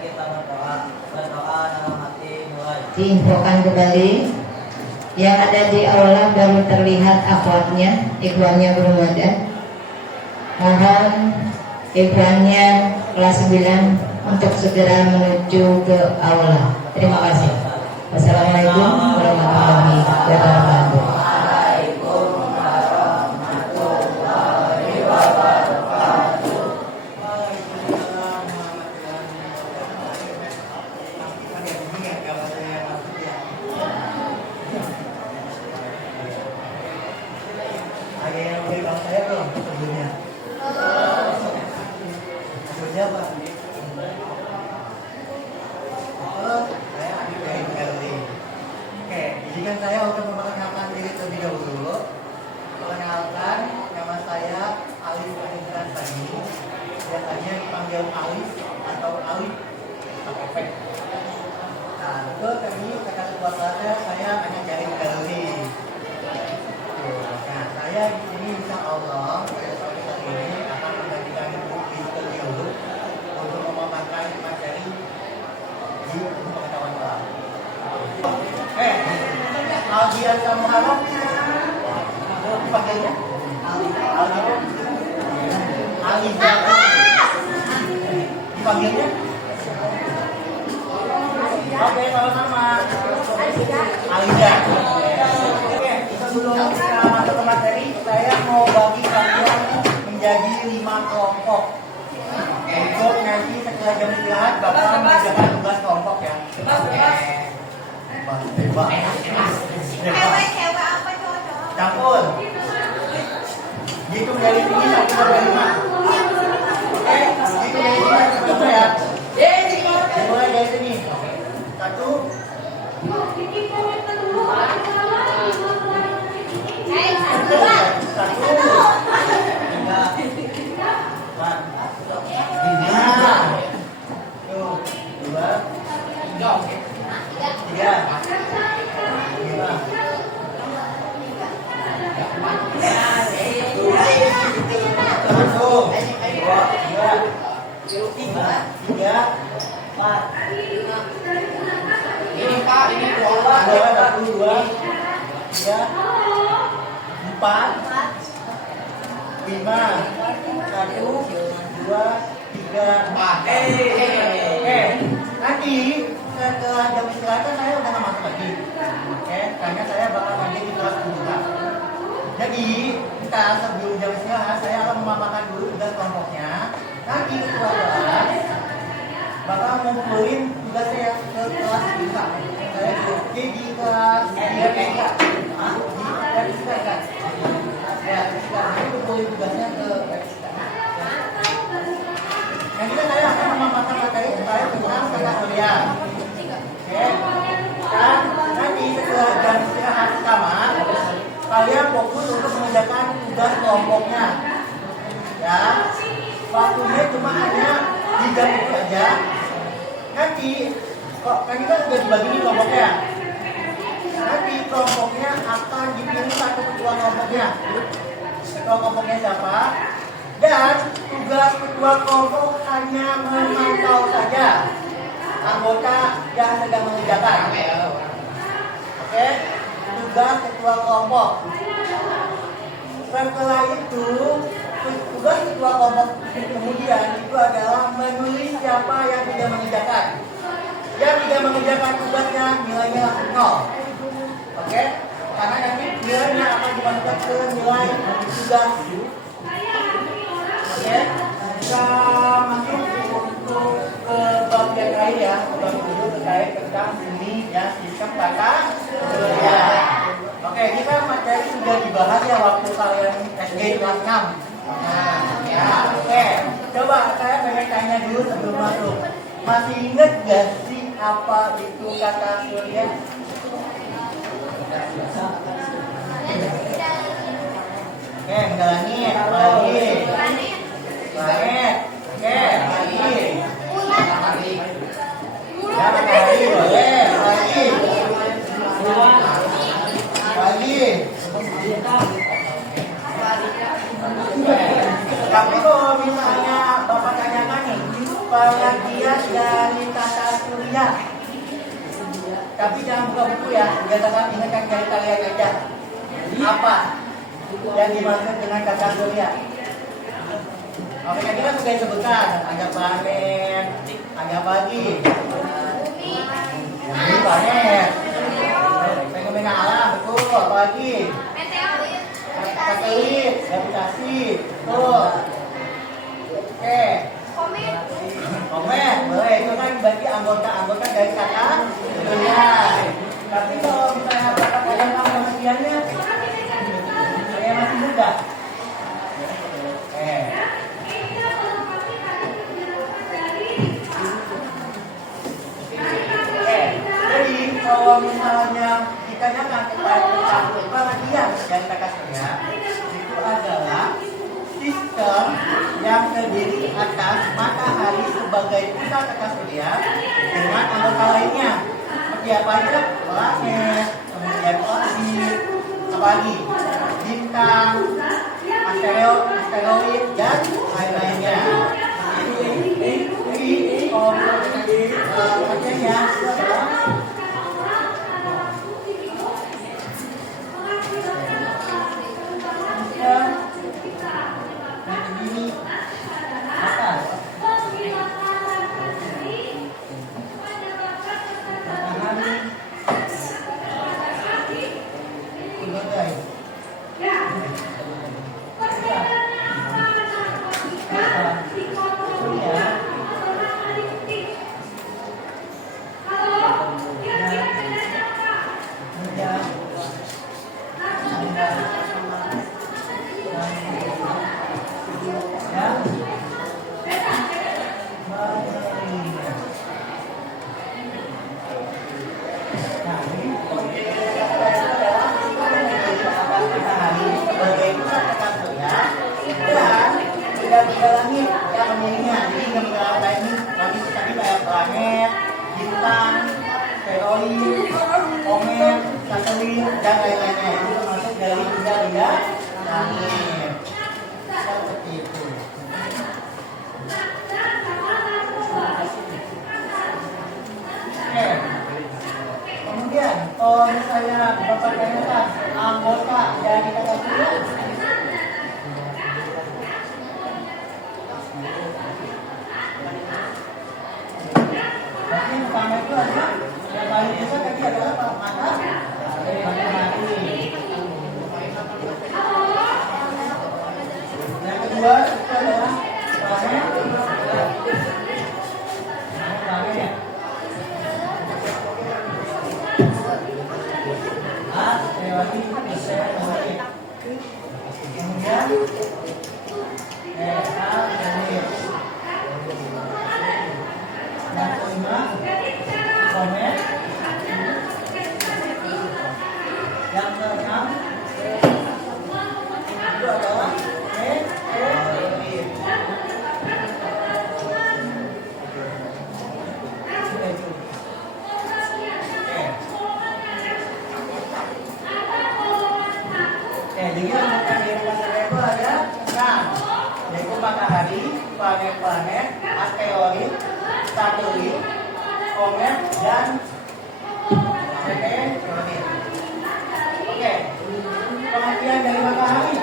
kita berdoa dalam hati mulai. Diinfokan kembali. Yang ada di aula baru terlihat akhwatnya, ikhwannya belum ada. Mohon ikhwannya kelas 9 untuk segera menuju ke aula. Terima kasih. Wassalamualaikum warahmatullahi wabarakatuh. Izinkan saya untuk memperkenalkan diri terlebih dahulu. Perkenalkan, nama saya Alif Aditya Tani. Biasanya dipanggil Alif atau Alif pakai P. Nah, itu tadi kata ketua saya hanya cari galeri. Nah, saya di sini insya Allah pada sore hari ini akan membagikan buku dulu untuk memaparkan materi di ilmu pengetahuan alam. Aldian kamu harap dipanggilnya Alida dipanggilnya oke sama-sama Alida. Oke, sebelum kita masuk ke materi, saya mau bagi kalian menjadi 5 kelompok untuk nanti setelah jam istirahat bakal mengerjakan tugas kelompok ya. Cewek apa cowok? Campur. Hitung dari sini sampai dari 5. Oke, hitung dari sini sampai 5 ya. Mulai dari sini. 1. Ini Pak, ini 2, 1, 2, 3, 4, 5, 1, 2, 3, 4. Nanti setelah jam istirahat saya udah nggak masuk lagi. Oke, karena saya bakal lanjut di kelas 7. Jadi kita sebelum jam istirahat saya akan memaparkan dulu tugas kelompoknya. Nanti setelah kelas bakal ngumpulin tugasnya ke kelas 3. Saya di kelas 3 kan? Ya, kita ngumpulin tugasnya ke kelas 3. Yang kita saya akan memaparkan materi terkait tentang tata surya. Oke, dan nanti setelah jam istirahat pertama, kalian fokus untuk mengerjakan tugas kelompoknya. Ya, waktunya cuma hanya 3 menit aja. Nanti kok kan kita sudah dibagi nih kelompoknya. Nanti kelompoknya akan dipilih satu ketua kelompoknya. Ketua kelompoknya siapa? Dan tugas ketua kelompok hanya memantau saja anggota yang sedang mengerjakan. Oke, tugas ketua kelompok. Setelah itu tugas ketua kelompok kemudian itu adalah menulis siapa yang tidak mengerjakan. Yang tidak mengerjakan tugasnya nilainya langsung 0. Oke, karena nanti nilainya akan dimasukkan ke nilai tugas. Oke, kita masuk untuk ke bagian lain ya, bab 7 terkait tentang bumi dan sistem tata surya. Oke, kita materi sudah dibahas ya waktu kalian SD kelas 6. Nah, ya, oke. Coba saya pengen tanya dulu sebelum masuk. Masih ingat gak sih apa itu kata surya? Oke, langit, lagi. Planet. Oke, lagi. Ya, matahari boleh. Lagi. Lagi. Tapi kalau misalnya Bapak tanyakan nih, pengertian dilihat dari tata surya. Tapi jangan buka buku ya, biasakan ingatkan dari kalian aja. Apa yang dimaksud dengan tata surya? Oke, kita sudah sebutkan ada planet, ada pagi, ini planet, fenomena alam, betul, apa lagi? Satelit, gravitasi, betul. Oke. Komet, boleh, itu kan bagi anggota dari kata surya. Tapi kalau misalnya kalian tahu pengertiannya, saya masih muda. Jadi kalau misalnya kita nyatakan pengertian dari kata surya itu adalah sistem yang terdiri atas matahari sebagai pusat tata surya dengan anggota lainnya seperti apa aja? Planet, kemudian orbit, apalagi bintang, asteroid dan lain-lainnya. Jadi kalau pengertiannya itu adalah planet, bintang, asteroid, komet, satelit, dan lain-lainnya. Itu termasuk dari benda-benda langit. Seperti itu. Oke. Kemudian, kalau misalnya Bapak tanyakan anggota dari kata surya, yang pertama itu adalah yang paling besar tadi adalah matahari. Yang kedua itu adalah planet. Kemudian yang kelima, komet. Yang keenam itu adalah meteorit. Jadi anggota dari kata itu ada 6, yaitu matahari, planet-planet, asteroid, satelit, komet, dan meteorit. Oke, pengertian dari matahari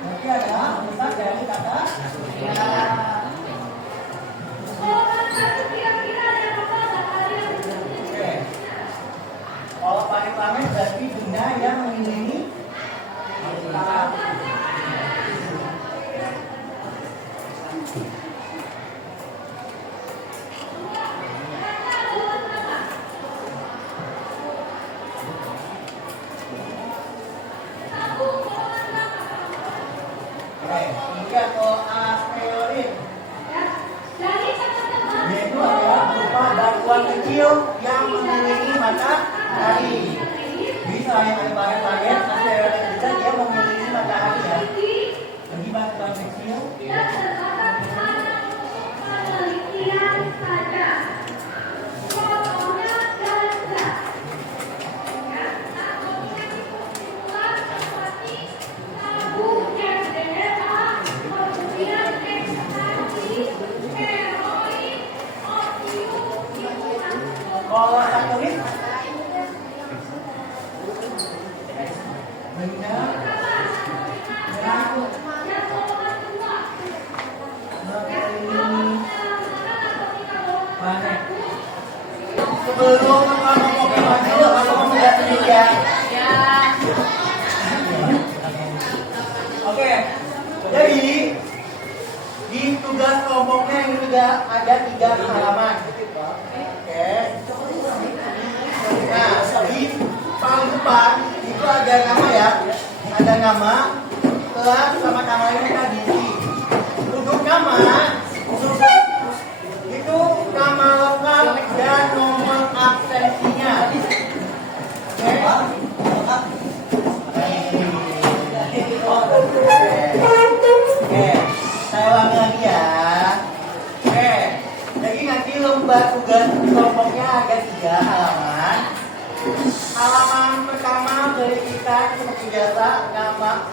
berarti adalah pusat dari kata surya. Oke, kalau planet-planet berarti benda yang mengelilingi matahari. Kemudian kalau asteroid itu adalah berupa batuan kecil yang mengelilingi matahari. Bisa yang ada planet-planet, asteroid juga dia mengelilingi matahari ya. Jadi batuan kecil. sebelum ngomongin maju, aku mau lihat dulu ya. Oke, jadi di tugas kelompoknya ini juga ada 3 halaman. Oke. Nah, di paling depan itu ada nama ya, ada nama, kelas sama namanya kita diisi. Untuk nama itu nama lengkap dan nomor absensinya. Oke. Oke, saya ulangi lagi ya. Oke, jadi nanti lembar tugas kelompoknya ada 3 halaman. Halaman pertama dari kita seperti biasa, nama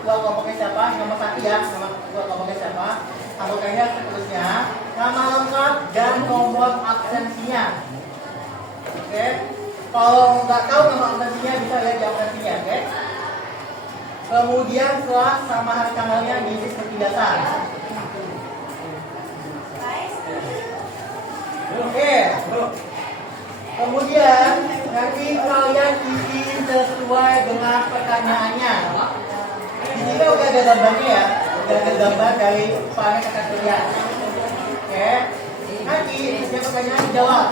ketua kelompoknya siapa, nomor 1 ya, nama ketua kelompoknya siapa, anggotanya seterusnya, nama lengkap dan nomor absensinya. Oke, kalau nggak tahu nama absensinya bisa lihat di absensinya, oke? Kemudian kelas sama hari tanggalnya diisi seperti biasa. Oke. Kemudian nanti kalian isi sesuai dengan pertanyaannya. Di sini udah ada gambarnya ya, udah ada gambar dari panel kategori. Oke. Nanti setiap pertanyaan dijawab.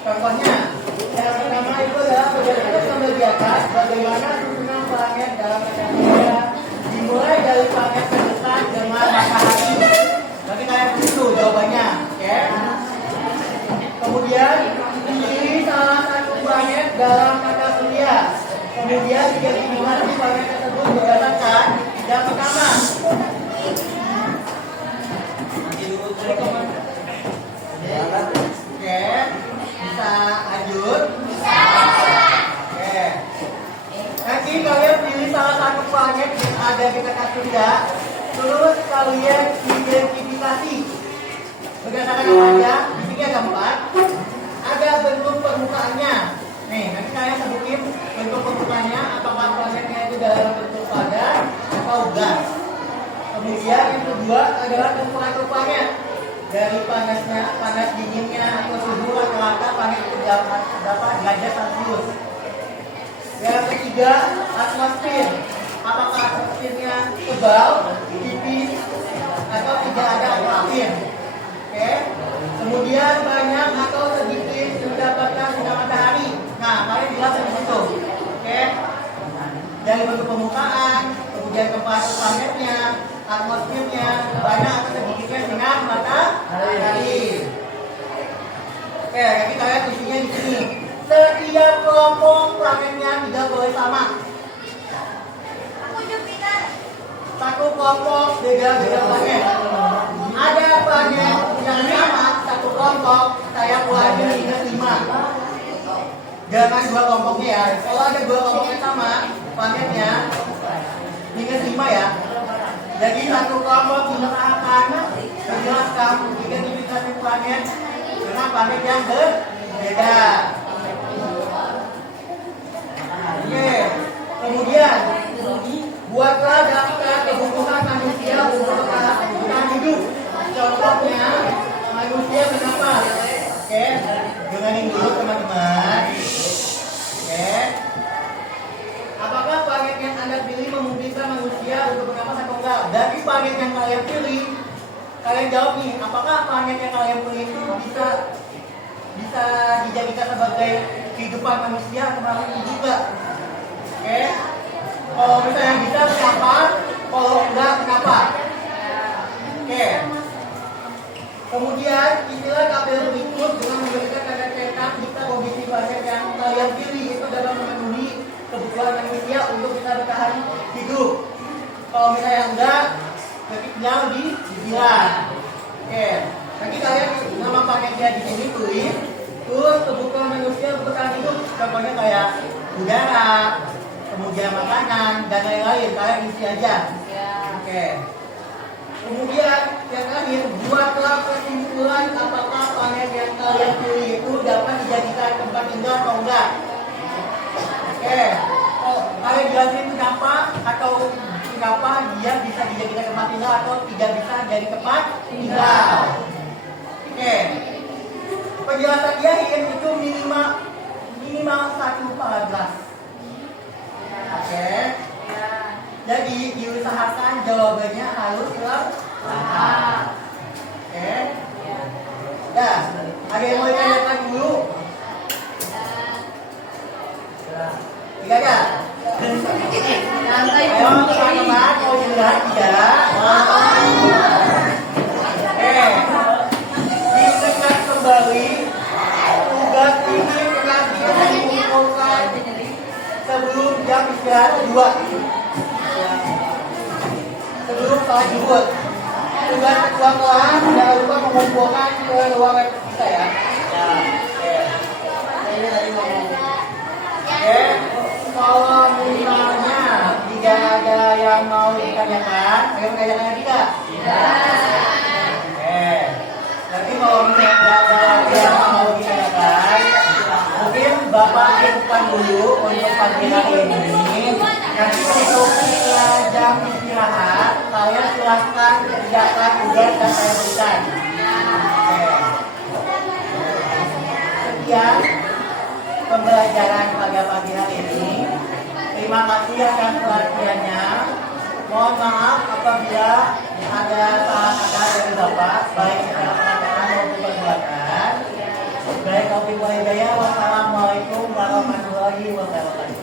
Contohnya, yang pertama itu adalah bagaimana gambar di atas, bagaimana susunan planet dalam kategori. Dimulai dari planet terdekat dengan matahari. Nanti kalian itu jawabannya, oke? Kemudian pilih salah satu planet dalam tata surya. Kemudian disimulasi planet tersebut berdasarkan yang pertama. Oke, bisa lanjut? Oke. Nanti kalian pilih salah satu planet yang ada di tata surya. Terus kalian identifikasi berdasarkan apa aja. Di sini ada 4. Ada bentuk permukaannya. Nih, nanti kalian sebutin bentuk permukaannya. Apakah planetnya itu dalam bentuk padat atau gas. Kemudian yang kedua adalah temperatur planet. Dari panasnya, panas dinginnya atau suhu rata-rata planet itu berapa derajat Celcius. Yang ketiga, atmosfer. Apakah atmosfernya tebal, tipis, atau tidak ada atmosfer? Oke. Kemudian banyak atau sedikit mendapatkan sinar matahari. Nah, kalian jelaskan di situ. Oke. Dari bentuk permukaan, kemudian temperatur planetnya, atmosfernya, banyak atau sedikitnya sinar matahari. Oke, jadi kalian isinya di sini. Setiap kelompok planetnya tidak boleh sama. Satu kelompok beda-beda planet. Ada planet yang sama, satu kelompok saya ulangi minus 5. Jangan 2 kelompoknya ya. Kalau ada 2 kelompoknya sama planetnya minus 5 ya. Jadi satu kelompok akan menjelaskan identifikasi planet dengan planet yang berbeda. Oke, kemudian buatlah daftar kebutuhan manusia untuk bertahan hidup. Contohnya manusia bernafas. Oke, dengerin dulu teman-teman. Oke, apakah planet yang Anda pilih memungkinkan manusia untuk bernafas atau enggak? Dari planet yang kalian pilih, kalian jawab nih, apakah planet yang kalian pilih itu bisa dijadikan sebagai kehidupan manusia atau makhluk hidup juga? Oke, kalau misalnya bisa kenapa? Kalau enggak kenapa? Oke. Kemudian istilah tabel berikut dengan memberikan tanda cetak jika kondisi planet yang kalian pilih itu dapat memenuhi kebutuhan manusia untuk bisa bertahan hidup. Kalau misalnya enggak, berarti tinggal dibilang. Oke. Nanti kalian nama planetnya di sini tulis. Terus kebutuhan manusia untuk bertahan hidup. Contohnya kayak udara, kemudian makanan dan lain-lain. Kalian isi aja. Oke. Kemudian yang terakhir, buatlah kesimpulan apakah planet yang kalian pilih itu dapat dijadikan tempat tinggal atau enggak. Oke. Oh, kalian jelasin kenapa atau kenapa dia bisa dijadikan tempat tinggal atau tidak bisa jadi tempat tinggal. Oke. Penjelasan dia itu minimal 1 paragraf. Oke. Jadi diusahakan jawabannya harus lengkap. Oke. Ya, ada yang mau ditanyakan dulu? Tidak ada? Ayo teman-teman mau dilihat tidak? Diingatkan kembali tugas ini telah dikumpulkan sebelum jam istirahat 2. Sebelum sholat zuhur. Tugas ketua kelas jangan lupa mengumpulkan ke ruangan kita ya. Ini tadi ngomong. Oke, kalau misalnya tidak ada yang mau ditanyakan, ayo tanyakan kita. Oke. Tapi kalau misalnya tidak ada yang mau ditanyakan, mungkin Bapak cukupkan dulu untuk pagi hari ini. Nanti untuk jam istirahat, saya silahkan kerjakan tugas yang saya berikan. Sekian pembelajaran pada pagi hari ini. Terima kasih atas perhatiannya. Mohon maaf apabila ada salah kata dari Bapak, baik secara perkataan maupun perbuatan. Baik, Wassalamualaikum warahmatullahi wabarakatuh.